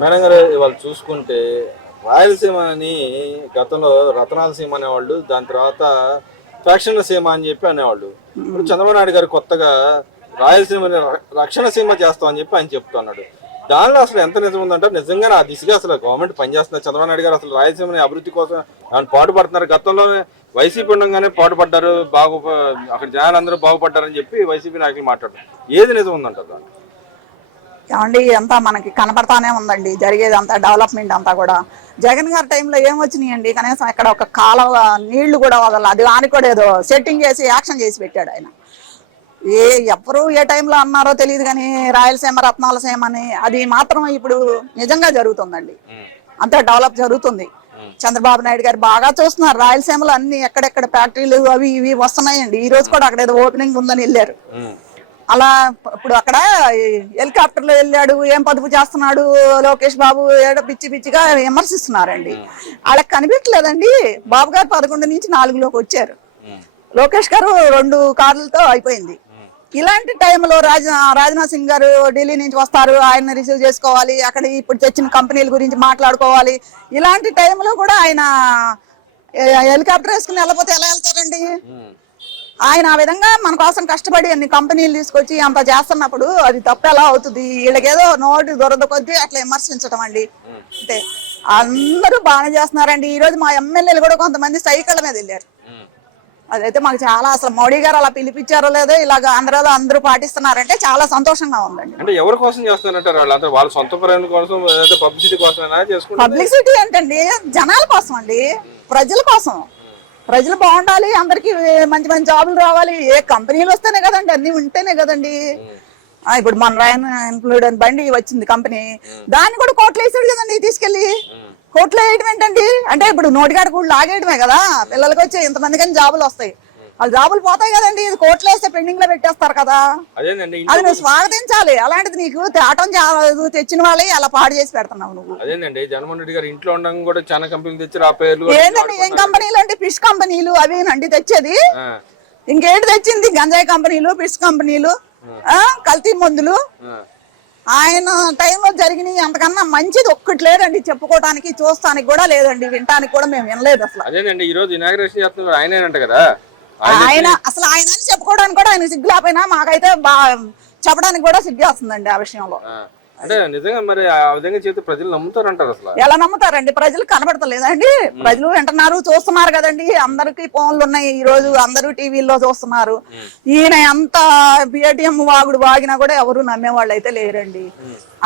Madam గారు ఇవాళ చూసుకుంటే రాయలసీమ అని గతంలో రతనాల సీమ అనేవాళ్ళు, దాని తర్వాత ఫ్యాక్షన్ల సీమ అని చెప్పి అనేవాళ్ళు. ఇప్పుడు చంద్రబాబు నాయుడు గారు కొత్తగా రాయలసీమని రక్షణ సీమ చేస్తామని చెప్పి ఆయన చెప్తున్నాడు. దానిలో అసలు ఎంత నిజం ఉందంటే నిజంగానే ఆ దిశగా అసలు గవర్నమెంట్ పనిచేస్తున్నారు. చంద్రబాబు నాయుడు గారు అసలు రాయలసీమని అభివృద్ధి కోసం ఆయన పాటుపడుతున్నారు. గతంలో వైసీపీ ఉండగానే పాటుపడ్డారు, అక్కడ జనాలందరూ బాగుపడ్డారని చెప్పి వైసీపీ నాయకులు మాట్లాడారు. ఏది నిజం ఉందంటారు? ఏమండి అంతా మనకి కనపడతానే ఉందండి జరిగేది అంతా, డెవలప్మెంట్ అంతా కూడా. జగన్ గారి టైంలో ఏమొచ్చినాయండి? కనీసం ఇక్కడ ఒక కాలువ నీళ్లు కూడా వదల, అది వానికి కూడా ఏదో సెట్టింగ్ చేసి యాక్షన్ చేసి పెట్టాడు ఆయన. ఎవరు ఏ టైంలో అన్నారో తెలియదు కానీ రాయలసీమ రత్నాల సీమ అని అది మాత్రం ఇప్పుడు నిజంగా జరుగుతుందండి. అంతా డెవలప్ జరుగుతుంది. చంద్రబాబు నాయుడు గారు బాగా చూస్తున్నారు. రాయలసీమలో అన్ని ఎక్కడెక్కడ ఫ్యాక్టరీలు అవి ఇవి వస్తున్నాయండి. ఈ రోజు కూడా అక్కడ ఏదో ఓపెనింగ్ ఉందని వెళ్ళారు. అలా ఇప్పుడు అక్కడ హెలికాప్టర్లో వెళ్ళాడు, ఏం పొదుపు చేస్తున్నాడు లోకేష్ బాబు, ఏడో పిచ్చి పిచ్చిగా విమర్శిస్తున్నారండి. వాళ్ళకి కనిపించలేదండి. బాబు గారు 11 నుంచి 4లోకి వచ్చారు, లోకేష్ గారు 2 కార్లతో అయిపోయింది. ఇలాంటి టైంలో రాజ్నాథ్ సింగ్ గారు ఢిల్లీ నుంచి వస్తారు, ఆయన రిసీవ్ చేసుకోవాలి, అక్కడ ఇప్పుడు తెచ్చిన కంపెనీల గురించి మాట్లాడుకోవాలి. ఇలాంటి టైంలో కూడా ఆయన హెలికాప్టర్ వేసుకుని వెళ్ళకపోతే ఎలా వెళ్తారండి? ఆయన ఆ విధంగా మన కోసం కష్టపడి అన్ని కంపెనీలు తీసుకొచ్చి అంత చేస్తున్నప్పుడు అది తప్పు ఎలా అవుతుంది? వీళ్ళకేదో నోటి దొరద కొద్దీ అట్లా విమర్శించడం అండి. అంటే అందరూ బాగానే చేస్తున్నారండి. ఈ రోజు మా ఎమ్మెల్యేలు కూడా కొంతమంది సైకిళ్ళ మీద వెళ్ళారు. అదైతే మాకు చాలా, అసలు మోడీ గారు అలా పిలిపించారో లేదో ఇలాగ ఆంధ్రాలో అందరూ పాటిస్తున్నారంటే చాలా సంతోషంగా ఉందండి. అంటే ఎవరి కోసం చేస్తున్నారంటారు? వాళ్ళంతా వాళ్ళ సొంత ప్రయోజనం కోసం, పబ్లిసిటీ కోసం? పబ్లిసిటీ ఏంటండి? జనాల కోసం అండి, ప్రజల కోసం. ప్రజలు బాగుండాలి, అందరికి మంచి మంచి జాబులు రావాలి. ఏ కంపెనీలు వస్తేనే కదండి, అన్ని ఉంటేనే కదండి. ఇప్పుడు మన రాయన్ ఇన్క్లూడ్ అని బండి వచ్చింది కంపెనీ, దాన్ని కూడా కోట్లు వేసాడు కదండి తీసుకెళ్ళి. కోట్లు వేయడం ఏంటండి? అంటే ఇప్పుడు నోటికాడ కూడా లాగేయడమే కదా. పిల్లలకి వచ్చి ఇంతమంది కానీ జాబులు వస్తాయి, వాళ్ళు జాబులు పోతాయి కదండి. కోట్లు వేస్తే పెండింగ్ లో పెట్టేస్తారు కదా. అది నువ్వు స్వాగతించాలి. అలాంటిది నీకు తేటం తెచ్చిన వాళ్ళే అలా పాడు చేసి పెడుతున్నావు నువ్వు. అదేనండి, జగన్మోహన్ రెడ్డి గారు ఇంట్లో ఉండడం కూడా చాలా కంపెనీలు తెచ్చారు. ఆ పేర్లు ఏంటండి? ఏం కంపెనీలు అంటే ఫిష్ కంపెనీలు అవేనండి తెచ్చేది. ఇంకేంటి తెచ్చింది? గంజాయి కంపెనీలు, ఫిష్ కంపెనీలు, కల్తీ మందులు. ఆయన టైంలో జరిగినాయి అంతకన్నా మంచిది ఒక్కటి లేదండి చెప్పుకోవడానికి, చూస్తానికి కూడా లేదండి, వినటానికి కూడా మేము వినలేదు అసలు. అదేనండి, ఈ రోజు ఇనాగ్రేషన్ చేస్తున్నారు ఆయనేనంట కదా. ఆయన అసలు ఆయన అని చెప్పుకోవడానికి కూడా ఆయన సిగ్గు లేకపోయినా మాకైతే చెప్పడానికి కూడా సిగ్గు వస్తుందండి ఆ విషయంలో. అంటే నిజంగా మరి ఆ విధంగా చేస్తే ప్రజలు నమ్ముతారంటారు? అసలు ఎలా నమ్ముతారండి? ప్రజలు కనబడతలేదండి, ప్రజలు వింటున్నారు, చూస్తున్నారు కదండి. అందరికి ఫోన్లు ఉన్నాయి, ఈ రోజు అందరూ టీవీల్లో చూస్తున్నారు. ఈయన ఎంత పేటీఎం వాగుడు వాగినా కూడా ఎవరు నమ్మేవాళ్ళు అయితే లేరండి.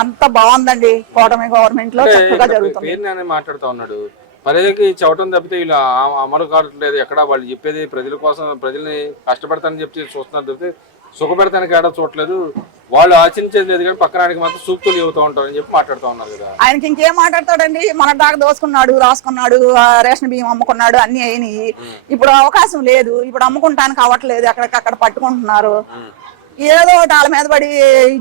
అంత బాగుందండి కూటమి గవర్నమెంట్ లో, చక్కగా జరుగుతుంది. మాట్లాడుతూ ఉన్నాడు, ప్రజలకి చెప్పడం తప్పితే వీళ్ళు అమలు కావట్లేదు ఎక్కడ. వాళ్ళు చెప్పేది ప్రజల కోసం, ప్రజల్ని కష్టపడతానని చెప్పి చూస్తున్నారు తప్పితే సుఖపెడతానికి ఏడా చూడలేదు. వాళ్ళు ఆచరించేది లేదు కానీ పక్కనాడికి మాత్రం సూక్తులు చెబుతూ ఉంటారని చెప్పి మాట్లాడుతూ ఉన్నారు కదా. ఆయనకి ఇంకేం మాట్లాడతాడండి? మన దాకా దోసుకున్నాడు, రాసుకున్నాడు, రేషన్ బియ్యం అమ్ముకున్నాడు, అన్ని అయినాయి. ఇప్పుడు అవకాశం లేదు, ఇప్పుడు అమ్ముకుంటానికి అవ్వట్లేదు, అక్కడ పట్టుకుంటున్నారు. ఏదో వాళ్ళ మీద పడి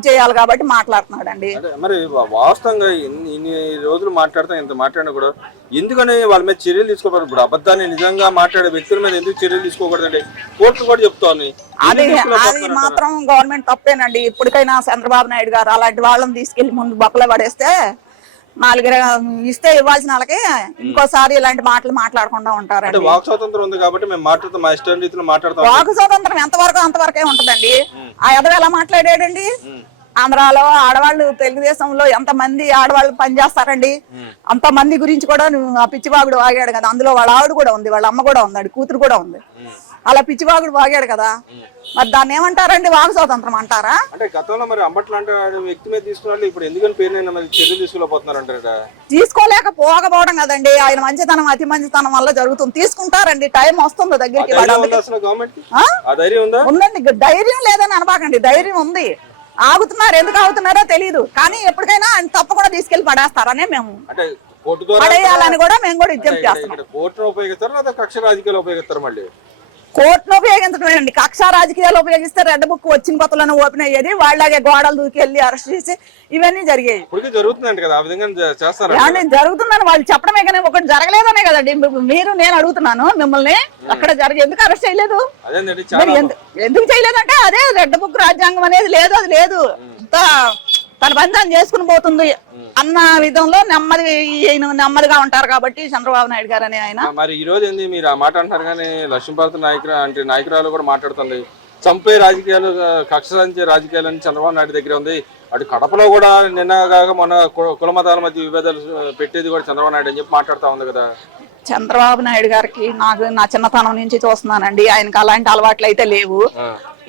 చేయాలి కాబట్టి మాట్లాడుతున్నాడండి. మరి వాస్తవంగా ఇన్ని రోజులు మాట్లాడుతా ఇంత మాట్లాడినా కూడా ఎందుకని వాళ్ళ మీద చర్యలు తీసుకోకూడదు? ఇప్పుడు అబద్ధాన్ని నిజంగా మాట్లాడే వ్యక్తుల మీద ఎందుకు చర్యలు తీసుకోకూడదండి? కోర్టు కూడా చెప్తాను. అది మాత్రం గవర్నమెంట్ తప్పేనండి. ఇప్పటికైనా చంద్రబాబు నాయుడు గారు అలాంటి వాళ్ళని తీసుకెళ్లి ముందు బొక్కలో పడేస్తే, 4 ఇస్తే ఇవ్వాల్సిన వాళ్ళకి ఇంకోసారి ఇలాంటి మాటలు మాట్లాడకుండా ఉంటారండి. వాక్ స్వాతంత్రం ఉంది కాబట్టి మేము మాట్లాడుతాం, మా ఇష్టం రీతిలో మాట్లాడతాం. వాక్ స్వాతంత్రం ఎంతవరకు అంతవరకే ఉంటదండి. ఆ ఎదవ ఎలా మాట్లాడాడండి? ఆంధ్రాలో ఆడవాళ్ళు, తెలుగుదేశంలో ఎంతమంది ఆడవాళ్ళు పనిచేస్తారండి? అంతమంది గురించి కూడా ఆ పిచ్చివాగుడు వాగాడు కదా. అందులో వాళ్ళ ఆవిడ కూడా ఉంది, వాళ్ళ అమ్మ కూడా ఉంది, కూతురు కూడా ఉంది. అలా పిచ్చివాగుడు వాగాడు కదా. మరి దాన్ని ఏమంటారండి? వాక్ స్వాతంత్రం అంటారా? అంటే గతంలో మరి అంబట్లాంటి వ్యక్తి మీద తీసుకున్నారు, ఇప్పుడు ఎందుకని పేరు మరి చర్యలు తీసుకోలేకపోతున్నారంట? తీసుకోలేకపోకపోవడం కదండి, ఆయన మంచితనం, అతి మంచితనం వల్ల జరుగుతుంది. తీసుకుంటారండి, టైం వస్తుంది దగ్గరికి. ఉందండి, ధైర్యం లేదని అనబాకండి, ధైర్యం ఉంది. ఆగుతున్నారు, ఎందుకు ఆగుతున్నారో తెలియదు కానీ ఎప్పటికైనా ఆయన తప్పకుండా తీసుకెళ్లి పడేస్తారనే మేము పడేయాలని కూడా మేము కూడా విజ్ఞప్తి చేస్తాం. కోర్టును ఉపయోగిస్తారు లేదా కక్ష రాజకీయాలు ఉపయోగిస్తారు? మళ్ళీ కోర్టును ఉపయోగించడం కక్ష రాజకీయాలు ఉపయోగిస్తే రెడ్ బుక్ వచ్చిన కొత్తలను ఓపెన్ అయ్యేది, వాళ్ళగే గోడలు దూకెళ్ళి అరెస్ట్ చేసి ఇవన్నీ జరిగాయి. జరుగుతుందండి కదా, ఆ విధంగా చేస్తారు. జరుగుతుందని వాళ్ళు చెప్పడమే కానీ ఒకటి జరగలేదనే కదండి మీరు నేను అడుగుతున్నాను మిమ్మల్ని. అక్కడ ఎందుకు అరెస్ట్ చేయలేదు? ఎందుకు చేయలేదంటే అదే రెడ్ బుక్ రాజ్యాంగం అనేది లేదు, అది లేదు. తన పని తాను చేసుకుని పోతుంది అన్న విధంలో నెమ్మదిగా ఉంటారు కాబట్టి చంద్రబాబు నాయుడు గారు అనే ఆయన. మరి ఈ రోజు ఏంది మీరు ఆ మాట అంటున్నారు కానీ లక్ష్మీభారత నాయకురాలు కూడా మాట్లాడుతుంది, చంపే రాజకీయాలు, కక్ష సాధించే రాజకీయాలు అని చంద్రబాబు నాయుడు దగ్గర ఉంది. అటు కడపలో కూడా నిన్నగాక మన కుల మతాల మధ్య విభేదాలు పెట్టేది కూడా చంద్రబాబు నాయుడు అని చెప్పి మాట్లాడుతూ ఉంది కదా. చంద్రబాబు నాయుడు గారికి నా చిన్నతనం నుంచి చూస్తున్నానండి, ఆయనకి అలాంటి అలవాట్లు అయితే లేవు.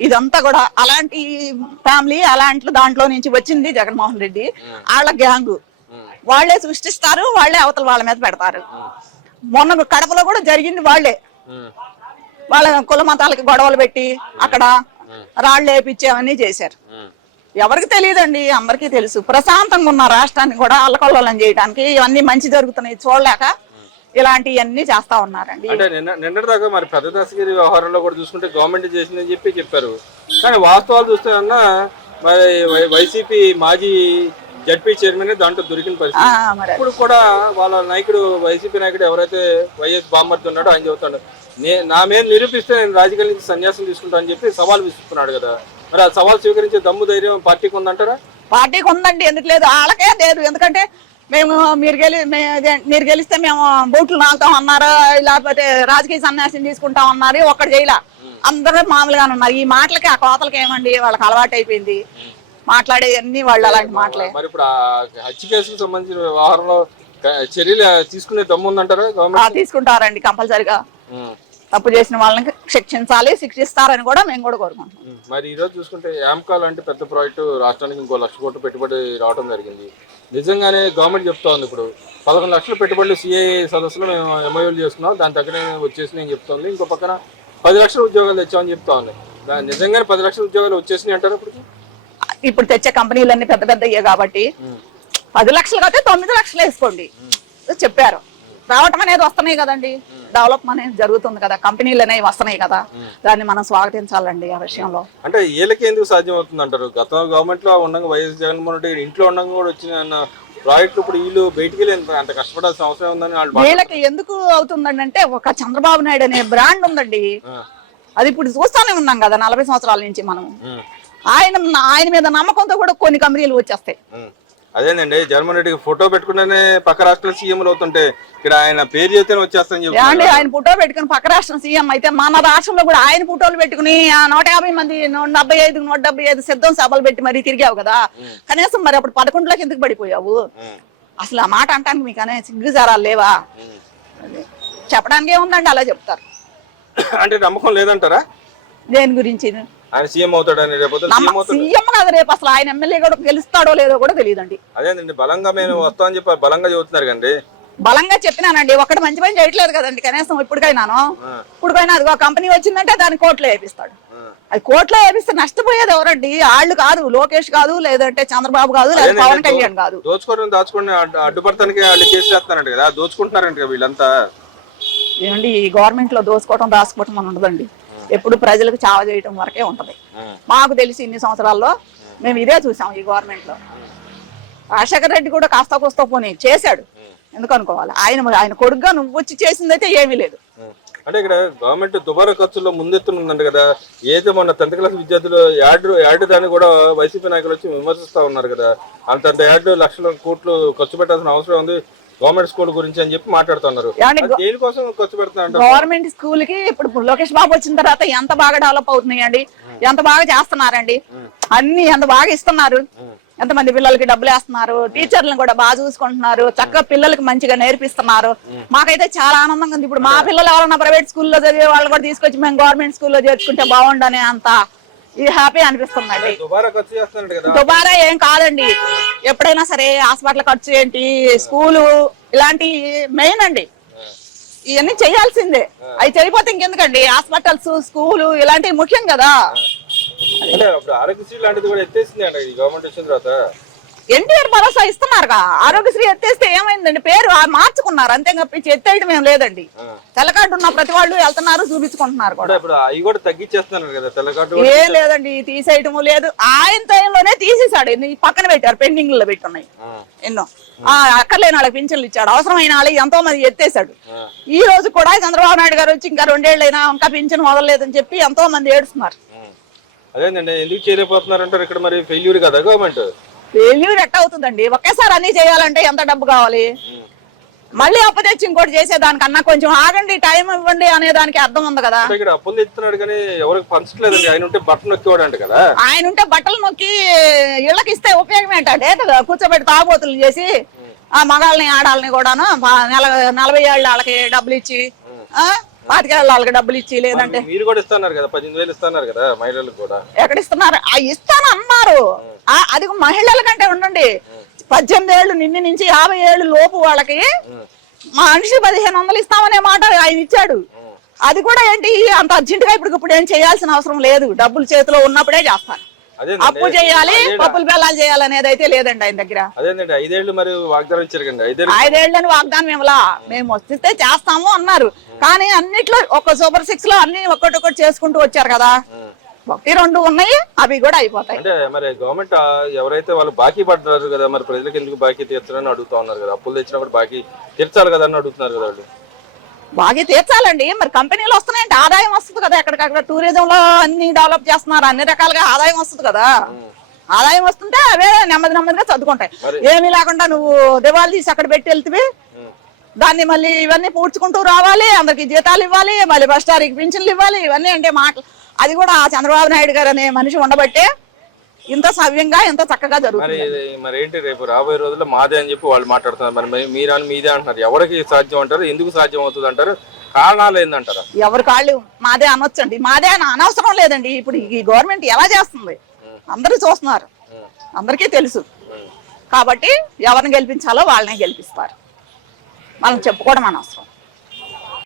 ఇదంతా కూడా అలాంటి ఫ్యామిలీ, అలాంటి దాంట్లో నుంచి వచ్చింది జగన్మోహన్ రెడ్డి. వాళ్ళ గ్యాంగు వాళ్లే సృష్టిస్తారు, వాళ్లే అవతల వాళ్ళ మీద పెడతారు. మొన్న కడపలో కూడా జరిగింది వాళ్లే. వాళ్ళ కుల మతాలకి గొడవలు పెట్టి అక్కడ రాళ్లు వేపించేవన్నీ చేశారు. ఎవరికి తెలియదండి, అందరికీ తెలుసు. ప్రశాంతంగా ఉన్న రాష్ట్రాన్ని కూడా అల్లకొల్లోలం చేయడానికి ఇవన్నీ మంచి జరుగుతున్నాయి చూడలేక ఇలాంటివన్నీ చేస్తా ఉన్నారండి. అంటే నిన్నటిదాకా మరి పెద్ద దశగిరి వ్యవహారంలో కూడా చూసుకుంటే గవర్నమెంట్ చేసిందని చెప్పారు. కానీ వాస్తవాలు చూస్తే అన్న మరి వైసీపీ మాజీ జడ్పీ చైర్మన్ దాంట్లో దొరికిన పరిస్థితి. ఇప్పుడు కూడా వాళ్ళ నాయకుడు, వైసీపీ నాయకుడు ఎవరైతే వైఎస్ బామ్మర్ది ఉన్నాడో ఆయన చెబుతాడు, నా మీద నిరూపిస్తే నేను రాజకీయాల నుంచి సన్యాసం తీసుకుంటా అని చెప్పి సవాల్ విసుకున్నాడు కదా. మరి ఆ సవాల్ స్వీకరించే దమ్ము ధైర్యం పార్టీకి ఉందంటారా? పార్టీకి ఉందండి, ఎందుకు లేదు? వాళ్ళకే లేదు. ఎందుకంటే మేము మీరు గెలిస్తే మేము బూట్లు నాగుతాం అన్నారు, లేకపోతే రాజకీయ సన్యాసం తీసుకుంటాం అన్నారు. ఒక్కటి చేయలా, అందరూ మామూలుగానే ఉన్నారు. ఈ మాటలకి ఆ కోతలకి ఏమండి వాళ్ళకి అలవాటు అయిపోయింది మాట్లాడే అన్ని వాళ్ళు అలాంటి మాటలే. మరి ఇప్పుడు హత్య కేసుకు సంబంధించిన వ్యవహారంలో చర్యలు తీసుకునే దమ్ము ఉందంటారా గవర్నమెంట్? తీసుకుంటారండి, కంపల్సరిగా. తప్పు చేసిన వాళ్ళని శిక్షించాలి, శిక్షిస్తారని కూడా మేము కూడా కోరుకుంటున్నాం. మరి ఈ రోజు చూసుకుంటే యామ్కా లాంటి పెద్ద ప్రాజెక్టు రాష్ట్రానికి ఇంకో 1 లక్ష కోట్లు పెట్టుబడి రావడం జరిగింది. నిజంగానే గవర్నమెంట్ చెప్తా ఉంది ఇప్పుడు 11 లక్షల పెట్టుబడులు సిఐ సదస్సులో మేము ఎంఓయూలు చేసుకున్నాం, దాని తగ్గనే వచ్చేసి నేను చెప్తోంది. ఇంకో పక్కన 10 లక్షల ఉద్యోగాలు తెచ్చామని చెప్తా ఉంది. నిజంగానే 10 లక్షల ఉద్యోగాలు వచ్చేసినాయి అంటారు? ఇప్పుడు తెచ్చే కంపెనీలన్నీ పెద్ద పెద్దయ్యే కాబట్టి 10 లక్షలు అయితే 9 లక్షలు వేసుకోండి చెప్పారు. రావటం అనేది వస్తున్నాయి కదండి, డెవలప్మెంట్ అనేది జరుగుతుంది కదా, కంపెనీలు అనేవి వస్తున్నాయి కదా, దాన్ని మనం స్వాగతించాలండి. ఆ విషయంలో అంటే వీళ్ళకి ఎందుకు సాధ్యం అవుతుంది అంటారు? గత గవర్నమెంట్ లో ఉండగా వైఎస్ జగన్మోహన్ రెడ్డి ఇంట్లో ఉండగా కూడా వచ్చిన ప్రాజెక్టు ఇప్పుడు వీళ్ళు బయటికి వెళ్ళి అంత కష్టపడాల్సిన అవసరం ఉందని వీళ్ళకి ఎందుకు అవుతుందండి అంటే, ఒక చంద్రబాబు నాయుడు అనే బ్రాండ్ ఉందండి. అది ఇప్పుడు చూస్తానే ఉన్నాం కదా 40 సంవత్సరాల నుంచి మనం. ఆయన మీద నమ్మకంతో కూడా కొన్ని కంపెనీలు వచ్చేస్తాయి. అదేనండి, జగన్మోహన్ రెడ్డికి ఫోటో పెట్టుకుంటేనే పక్క రాష్ట్రాల సీఎంలు అవుతుంటే ఇక్కడ ఆయన పేరు చెప్తేనే వచ్చేస్తాయని చెప్పి ఆయన ఫోటో పెట్టుకుని పక్క రాష్ట్రం సీఎం అయితే మన రాష్ట్రంలో కూడా ఆయన ఫోటోలు పెట్టుకుని 150 మంది 175 సిద్ధం సభలు పెట్టి మరీ తిరిగావు కదా. కనీసం మరి అప్పుడు 11లోకి ఎందుకు పడిపోయావు? అసలు ఆ మాట అంటానికి మీకు అనే సిగ్గుజారాలు లేవా? చెప్పడానికి ఏముందండి, అలా చెప్తారు. అంటే నమ్మకం లేదంటారా దేని గురించి? ఆయన సీఎం అవుతాడని? సీఎం కాదు, రేపు అసలు ఆయన ఎమ్మెల్యే కూడా గెలుస్తాడో లేదో కూడా తెలియదండి. అదేనండి, బలంగా మేము వస్తామని చెప్పి బలంగా చెబుతున్నారు కండి. బలంగా చెప్పినానండి, ఒకటి మంచి పని చేయట్లేదు కదండి. కనీసం ఇప్పటికైనా అదిగో కంపెనీ వచ్చిందంటే దాన్ని కోర్టులో వేపిస్తాడు. అది కోర్టులో వేపిస్తే నష్టపోయేది ఎవరండి? వాళ్ళు కాదు, లోకేష్ కాదు, లేదంటే చంద్రబాబు కాదు, లేదా పవన్ కళ్యాణ్ కాదు. దోచుకోవడం దాచుకుని అడ్డుపడటానికి వాళ్ళు కేసు చేస్తున్నారంట కదా, దోచుకుంటున్నారంట వీళ్ళంతా. ఏమండి, ఈ గవర్నమెంట్ లో దోచుకోవడం దాచుకోవటం అని ఉండదండి, ఎప్పుడు ప్రజలకు చావ చేయటం వరకే ఉంటది. మాకు తెలిసి ఇన్ని సంవత్సరాల్లో మేము ఇదే చూసాం. ఈ గవర్నమెంట్ లో రాజశేఖర రెడ్డి కూడా కాస్త కూస్తా పోనీ చేశాడు, ఎందుకు అనుకోవాలి? ఆయన కొడుకుగా నువ్వు వచ్చి చేసిందైతే ఏమీ లేదు. అంటే ఇక్కడ గవర్నమెంట్ దుబారా ఖర్చుల్లో ముందెత్తునుందంట కదా. ఏదో మొన్న 10th క్లాస్ విద్యార్థులు యాడ్ దాన్ని కూడా వైసీపీ నాయకులు వచ్చి విమర్శిస్తా ఉన్నారు కదా. అంత యాడ్ లక్షల కోట్లు ఖర్చు పెట్టాల్సిన అవసరం ఉంది గవర్నమెంట్ స్కూల్ గురించి అని చెప్పి మాట్లాడుతున్నారు. దేనికోసం ఖర్చు పెడతారు? గవర్నమెంట్ స్కూల్ కి ఇప్పుడు లోకేష్ బాబు వచ్చిన తర్వాత ఎంత బాగా డెవలప్ అవుతున్నాయండి, ఎంత బాగా చేస్తున్నారండి, అన్ని ఎంత బాగా ఇస్తున్నారు, ఎంతమంది పిల్లలకి డబ్బులు వేస్తున్నారు, టీచర్లను కూడా బాగా చూసుకుంటున్నారు, చక్కగా పిల్లలకి మంచిగా నేర్పిస్తున్నారు. మాకైతే చాలా ఆనందంగా ఉంది. ఇప్పుడు మా పిల్లలు ఎవరన్నా ప్రైవేట్ స్కూల్లో చదివే వాళ్ళు కూడా తీసుకొచ్చి మేము గవర్నమెంట్ స్కూల్లో చేర్చుకుంటే బాగుండనే అంత ఇది హ్యాపీ అనిపిస్తుందండి. దుబారా ఏం కాదండి, ఎప్పుడైనా సరే హాస్పిటల్ ఖర్చు ఏంటి, స్కూలు, ఇలాంటి మెయిన్ అండి. ఇవన్నీ చేయాల్సిందే. అవి చేయకపోతే ఇంకెందుకండి? హాస్పిటల్స్, స్కూలు ఇలాంటివి ముఖ్యం కదా. ఆరోగ్యశ్రీ లాంటిది కూడా ఎత్తేసింది అండి గవర్నమెంట్ వచ్చిన తర్వాత. ఎన్టీఆర్ భరోసా ఇస్తున్నారుగా, ఆరోగ్యశ్రీ ఎత్తేస్తే ఏమైందండి? పేరు మార్చుకున్నారు అంతే తప్పించి ఎత్తేయడం ఏం లేదండి. తెల్లకార్డు ఉన్న ప్రతి వాళ్ళు వెళ్తున్నారు, చూపించుకుంటున్నారు కూడా. అవి కూడా తగ్గించేస్తున్నారు కదా తెల్లకార్డు. ఏం లేదండి, తీసేయటము లేదు. ఆయన టైంలోనే తీసేసాడు, పక్కన పెట్టారు, పెండింగ్ లో పెట్టున్నాయి ఎన్నో. అక్కర్లేని వాళ్ళకి పింఛన్లు ఇచ్చాడు, అవసరమైన వాళ్ళకి ఎంతో మంది ఎత్తేసాడు. ఈ రోజు కూడా చంద్రబాబు నాయుడు గారు వచ్చి ఇంకా 2 ఏళ్ళైనా ఇంకా పింఛన్ మొదలలేదని చెప్పి ఎంతో మంది ఏడుస్తున్నారు. అదేనండి, ఎందుకు చేయలేకపోతున్నారు అంటారు? ఇక్కడ మరి ఫెయిల్యూర్ కదా గవర్నమెంట్. ఫెయిల్యూర్ ఎట్ట అవుతుందండి? ఒకేసారి అన్ని చేయాలంటే ఎంత డబ్బు కావాలి? మళ్ళీ అప్పు తెచ్చి ఇంకోటి చేసేదానికన్నా కొంచెం ఆగండి, టైం ఇవ్వండి అనే దానికి అర్థం ఉంది కదా. ఇక్కడ అప్పులు తెస్తున్నాడు కానీ ఎవరికి పంచట్లేదండి. ఆయన ఉంటే బట్టలు నొక్కేవాడంట కదా. ఆయన ఉంటే బట్టలు నొక్కి ఇళ్ళకి ఇస్తే ఉపయోగం ఏంటంటే కూర్చోబెట్టి తాగుబోతులు చేసి ఆ మగాళ్ళని ఆడాలని కూడాను 40 ఏళ్ళ వాళ్ళకి డబ్బులు ఇచ్చి 25 ఏళ్ళ వాళ్ళకి డబ్బులు ఇచ్చి, లేదంటే మీరు కూడా ఇస్తున్నారు కదా, 18,000 ఇస్తున్నారు కదా మహిళలకు కూడా. ఎక్కడ ఇస్తున్నారు? ఇస్తాను అన్నారు. అది మహిళల కంటే ఉండండి, 18 ఏళ్ళు నిన్న నుంచి 50 ఏళ్ళు లోపు వాళ్ళకి మనిషి 1500 ఇస్తామనే మాట ఆయన ఇచ్చాడు. అది కూడా ఏంటి అంత అర్జెంట్ గా ఇప్పుడు ఏం చేయాల్సిన అవసరం లేదు, డబ్బులు చేతిలో ఉన్నప్పుడే చేస్తారు. అప్పు చేయాలి, పప్పులు బెల్లాలు చేయాలి అనేది అయితే లేదండి ఆయన దగ్గర. అదేంటండి 5 ఏళ్ళు మరి వాగ్దానం ఇచ్చారు కండి. 5 ఏళ్ళని వాగ్దానం ఇవ్వలా, మేము వస్తే చేస్తాము అన్నారు. కానీ అన్నిట్లో ఒక సూపర్ 6 లో అన్ని ఒక్కటొక్కటి చేసుకుంటూ వచ్చారు కదా. 1, 2 ఉన్నాయి, అవి కూడా అయిపోతాయి. అంటే మరి గవర్నమెంట్ ఎవరైతే వాళ్ళు బాకీ పడ్డారు కదా, మరి ప్రజలకు ఎందుకు బాకీ తీర్చాలని అడుగుతా ఉన్నారు కదా. అప్పులు తెచ్చినప్పుడు బాకీ తీర్చాలి కదా అని అడుగుతున్నారు కదా వాళ్ళు. బాగా తీర్చాలండి, మరి కంపెనీలు వస్తున్నాయంటే ఆదాయం వస్తుంది కదా. ఎక్కడికక్కడ టూరిజం లో అన్ని డెవలప్ చేస్తున్నారు, అన్ని రకాలుగా ఆదాయం వస్తుంది కదా. ఆదాయం వస్తుంటే అవే నెమ్మదిగా చదువుకుంటాయి. ఏమీ లేకుండా నువ్వు దివాళీ తీసి అక్కడ పెట్టి వెళ్తే దాన్ని మళ్ళీ ఇవన్నీ పూడ్చుకుంటూ రావాలి, అందరికి జీతాలు ఇవ్వాలి, మళ్ళీ బస్ స్టార్కి పింఛన్లు ఇవ్వాలి, ఇవన్నీ అంటే మాటలు. అది కూడా చంద్రబాబు నాయుడు గారు అనే మనిషి ఉండబట్టే ఇంత సవ్యంగా ఇంత చక్కగా జరుగుతుంది. మరి ఏంటి రేపు రాబోయే రోజుల్లో మాదే అని చెప్పి వాళ్ళు మాట్లాడుతున్నారు. మరి మీరని మీదే అంటున్నారు. ఎవరికి సాధ్యం అంటారు, ఎందుకు సాధ్యం అవుతుంది అంటారు, కారణాలు ఏందంటారా? ఎవరి కాళ్ళు మాదే అనొచ్చండి, మాదే అని అనవసరం లేదండి. ఇప్పుడు ఈ గవర్నమెంట్ ఎలా చేస్తుంది అందరూ చూస్తున్నారు, అందరికీ తెలుసు. కాబట్టి ఎవరిని గెలిపించాలో వాళ్ళనే గెలిపిస్తారు, మనం చెప్పుకోవడం అనవసరం.